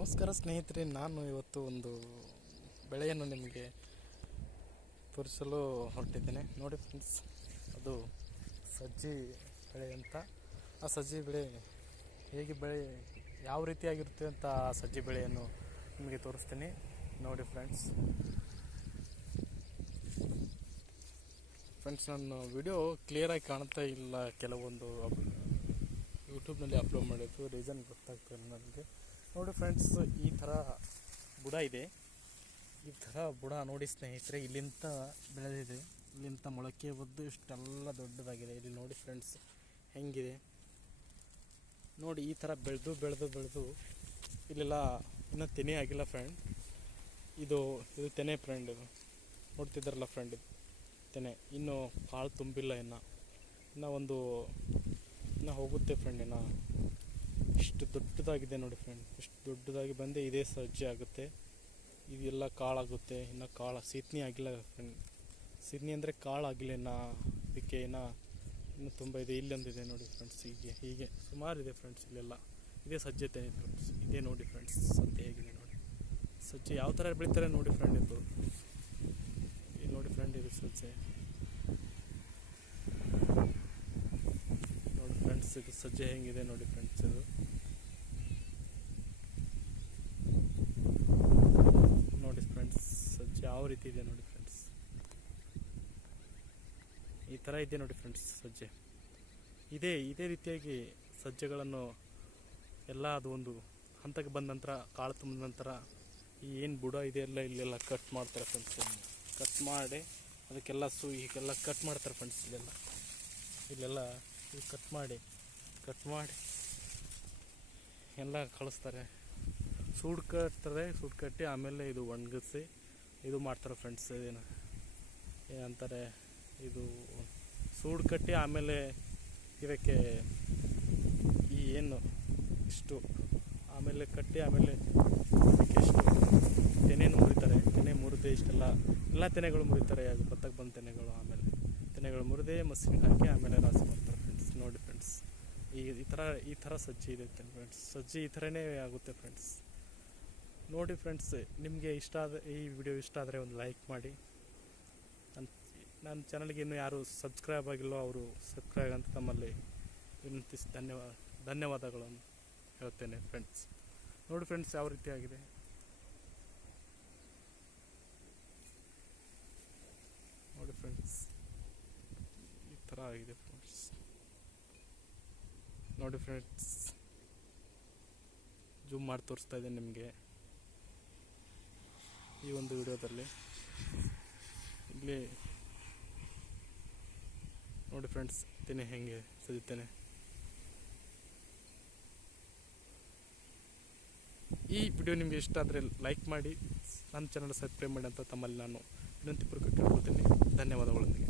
ನಮಸ್ಕಾರ ಸ್ನೇಹಿತರೆ, ನಾನು ಇವತ್ತು ಒಂದು ಬೆಳೆಯನ್ನು ನಿಮಗೆ ತೋರಿಸಲು ಹೊರಟಿದ್ದೇನೆ. ನೋಡಿ ಫ್ರೆಂಡ್ಸ್ ಅದು ಸಜ್ಜಿ ಬೆಳೆ ಅಂತ. ಆ ಸಜ್ಜಿ ಬೆಳೆ ಹೇಗೆ ಬೆಳೆ, ಯಾವ ರೀತಿಯಾಗಿರುತ್ತೆ ಅಂತ ಆ ಸಜ್ಜಿ ಬೆಳೆಯನ್ನು ನಿಮಗೆ ತೋರಿಸ್ತೀನಿ. ನೋಡಿ ಫ್ರೆಂಡ್ಸ್ ಫ್ರೆಂಡ್ಸ್ ನನ್ನ ವಿಡಿಯೋ ಕ್ಲಿಯರಾಗಿ ಕಾಣ್ತಾ ಇಲ್ಲ. ಕೆಲವೊಂದು ಯೂಟ್ಯೂಬ್ನಲ್ಲಿ ಅಪ್ಲೋಡ್ ಮಾಡಿದ್ದು. ರೀಸನ್ ಗೊತ್ತಾಗ್ತಿಲ್ಲ ನನಗೆ. ನೋಡಿ ಫ್ರೆಂಡ್ಸ್ ಈ ಥರ ಬುಡ ಇದೆ. ಈ ಥರ ಬುಡ ನೋಡಿ ಸ್ನೇಹಿತರೆ, ಇಲ್ಲಿಂತ ಬೆಳೆದಿದೆ. ಇಲ್ಲಿಂತ ಮೊಳಕೆ ಬದ್ದು ಇಷ್ಟೆಲ್ಲ ದೊಡ್ಡದಾಗಿದೆ. ಇಲ್ಲಿ ನೋಡಿ ಫ್ರೆಂಡ್ಸ್ ಹೆಂಗಿದೆ. ನೋಡಿ ಈ ಥರ ಬೆಳೆದು ಬೆಳೆದು ಬೆಳೆದು ಇಲ್ಲೆಲ್ಲ ಇನ್ನೂ ತೆನೆ ಆಗಿಲ್ಲ ಫ್ರೆಂಡ್ ಇದು ಇದು ತೆನೆ ಫ್ರೆಂಡ್ ಇದು. ನೋಡ್ತಿದ್ದಾರಲ್ಲ ಫ್ರೆಂಡ್ ಇದು. ತೆನೆ. ಇನ್ನೂ ಕಾಳು ತುಂಬಿಲ್ಲ ಇನ್ನು. ಇನ್ನೂ ಒಂದು, ಇನ್ನೂ ಹೋಗುತ್ತೆ ಫ್ರೆಂಡ್ ಇನ್ನು. ಇಷ್ಟು ದೊಡ್ಡದಾಗಿದೆ ನೋಡಿ ಫ್ರೆಂಡ್ ಇಷ್ಟು ದೊಡ್ಡದಾಗಿ ಬಂದೆ ಇದೇ ಸಜ್ಜೆ ಆಗುತ್ತೆ. ಇದೆಲ್ಲ ಕಾಳಾಗುತ್ತೆ. ಇನ್ನು ಕಾಳು ಸಿದ್ನಿ ಆಗಿಲ್ಲ ಫ್ರೆಂಡ್ ಸಿದ್ನಿ ಅಂದರೆ ಕಾಳಾಗಿಲ್ಲ ಇನ್ನು. ಇದಕ್ಕೆ ಇನ್ನು ಇನ್ನೂ ತುಂಬ ಇದೆ. ಇಲ್ಲೊಂದಿದೆ ನೋಡಿ ಫ್ರೆಂಡ್ಸ್ ಹೀಗೆ. ಹೀಗೆ. ಸುಮಾರು ಇದೆ ಫ್ರೆಂಡ್ಸ್ ಇಲ್ಲೆಲ್ಲ. ಇದೇ ಸಜ್ಜೆ ತೆನೆ ಫ್ರೆಂಡ್ಸ್ ಇದೇ ನೋಡಿ ಫ್ರೆಂಡ್ಸ್ ಸದ್ಯ ಹೇಗಿದೆ ನೋಡಿ. ಸಜ್ಜೆ ಯಾವ ಥರ ಬೆಳಿತಾರೆ ನೋಡಿ ಫ್ರೆಂಡ್ ಇದು. ನೋಡಿ ಫ್ರೆಂಡ್ ಇದು ಸಜ್ಜೆ. ಇದು ಸಜ್ಜೆ ಹೆಂಗಿದೆ ನೋಡಿ ಫ್ರೆಂಡ್ಸ್ ಇದು. ನೋಡಿ ಫ್ರೆಂಡ್ಸ್ ಸಜ್ಜೆ ಯಾವ ರೀತಿ ಇದೆ ನೋಡಿ ಫ್ರೆಂಡ್ಸ್ ಈ ಥರ ಇದೆ ನೋಡಿ ಫ್ರೆಂಡ್ಸ್ ಸಜ್ಜೆ. ಇದೇ ಇದೇ ರೀತಿಯಾಗಿ ಸಜ್ಜೆಗಳನ್ನು ಎಲ್ಲ ಅದು ಒಂದು ಹಂತಕ್ಕೆ ಬಂದ ನಂತರ, ಕಾಳು ತುಂಬಿದ ನಂತರ ಈ ಏನು ಬುಡ ಇದೆ ಎಲ್ಲ ಇಲ್ಲೆಲ್ಲ ಕಟ್ ಮಾಡ್ತಾರೆ ಫ್ರೆಂಡ್ಸ್ ಕಟ್ ಮಾಡಿ ಅದಕ್ಕೆಲ್ಲ ಸು ಈಗೆಲ್ಲ ಕಟ್ ಮಾಡ್ತಾರೆ ಫ್ರೆಂಡ್ಸ್ ಇಲ್ಲೆಲ್ಲ. ಇಲ್ಲೆಲ್ಲ ಕಟ್ ಮಾಡಿ ಕಟ್ ಮಾಡಿ ಎಲ್ಲ ಕಳಿಸ್ತಾರೆ. ಸೂಡ್ ಕಟ್ತಾರೆ ಸೂಡ್ ಕಟ್ಟಿ ಆಮೇಲೆ ಇದು ಒಣಗಿಸಿ ಇದು ಮಾಡ್ತಾರೆ ಫ್ರೆಂಡ್ಸ್ ಏನು, ಏನಂತಾರೆ, ಇದು ಸೂಡ್ ಕಟ್ಟಿ ಆಮೇಲೆ ಇದಕ್ಕೆ ಈ ಏನು ಇಷ್ಟು ಆಮೇಲೆ ಕಟ್ಟಿ ಆಮೇಲೆ ಇದಕ್ಕೆ ಇಷ್ಟು ತೆನೆಯನ್ನು ಮುರಿತಾರೆ. ತೆನೆ ಮುರಿದೆ ಇಷ್ಟೆಲ್ಲ, ಎಲ್ಲ ತೆನೆಗಳು ಮುರಿತಾರೆ. ಭತ್ತಕ್ಕೆ ಬಂದ ತೆನೆಗಳು ಆಮೇಲೆ ತೆನೆಗಳು ಮುರಿದೇ ಮಸಿಗೆ ಹಾಕಿ ಆಮೇಲೆ ರಾಸಿ ಮಾಡ್ತಾರೆ ಫ್ರೆಂಡ್ಸ್ ನೋಡಿ ಫ್ರೆಂಡ್ಸ್ ಈ ಈ ಥರ ಈ ಥರ ಸಜ್ಜಿ ಇದೆ ಫ್ರೆಂಡ್ಸ್ ಸಜ್ಜಿ ಈ ಥರನೇ ಆಗುತ್ತೆ ಫ್ರೆಂಡ್ಸ್ ನೋಡಿ ಫ್ರೆಂಡ್ಸ್ ನಿಮಗೆ ಇಷ್ಟ ಆದ, ಈ ವಿಡಿಯೋ ಇಷ್ಟ ಆದರೆ ಒಂದು ಲೈಕ್ ಮಾಡಿ. ನನ್ನ ನನ್ನ ಚಾನಲ್ಗೆ ಇನ್ನೂ ಯಾರು ಸಬ್ಸ್ಕ್ರೈಬ್ ಆಗಿಲ್ಲೋ ಅವರು ಸಬ್ಸ್ಕ್ರೈಬ್ ಅಂತ ತಮ್ಮಲ್ಲಿ ವಿನಂತಿಸಿ ಧನ್ಯವಾದ ಧನ್ಯವಾದಗಳನ್ನು ಹೇಳ್ತೇನೆ ಫ್ರೆಂಡ್ಸ್ ನೋಡಿ ಫ್ರೆಂಡ್ಸ್ ಯಾವ ರೀತಿ ಆಗಿದೆ. ನೋಡಿ ಫ್ರೆಂಡ್ಸ್ ಈ ಥರ ಆಗಿದೆ ಫ್ರೆಂಡ್ಸ್ ನೋಡಿ ಫ್ರೆಂಡ್ಸ್ ಜೂಮ್ ಮಾಡಿ ತೋರಿಸ್ತಾ ಇದ್ದೀನಿ ನಿಮಗೆ. ಈ ಒಂದು ವಿಡಿಯೋದಲ್ಲಿ. ಇಲ್ಲಿ ನೋಡಿ ಫ್ರೆಂಡ್ಸ್ ತಿನ್ನೆ ಹೆಂಗೆ ಸಜುತ್ತೇನೆ ಈ ವಿಡಿಯೋ ನಿಮಗೆ ಇಷ್ಟ ಆದರೆ ಲೈಕ್ ಮಾಡಿ, ನನ್ನ ಚಾನಲ್ ಸಬ್ಸ್ಕ್ರೈಬ್ ಮಾಡಿ ಅಂತ ತಮ್ಮಲ್ಲಿ ನಾನು ವಿನಂತಿಪೂರ್ವಕ ಕೇಳ್ಕೊತೀನಿ ಧನ್ಯವಾದಗಳೊಂದಿಗೆ.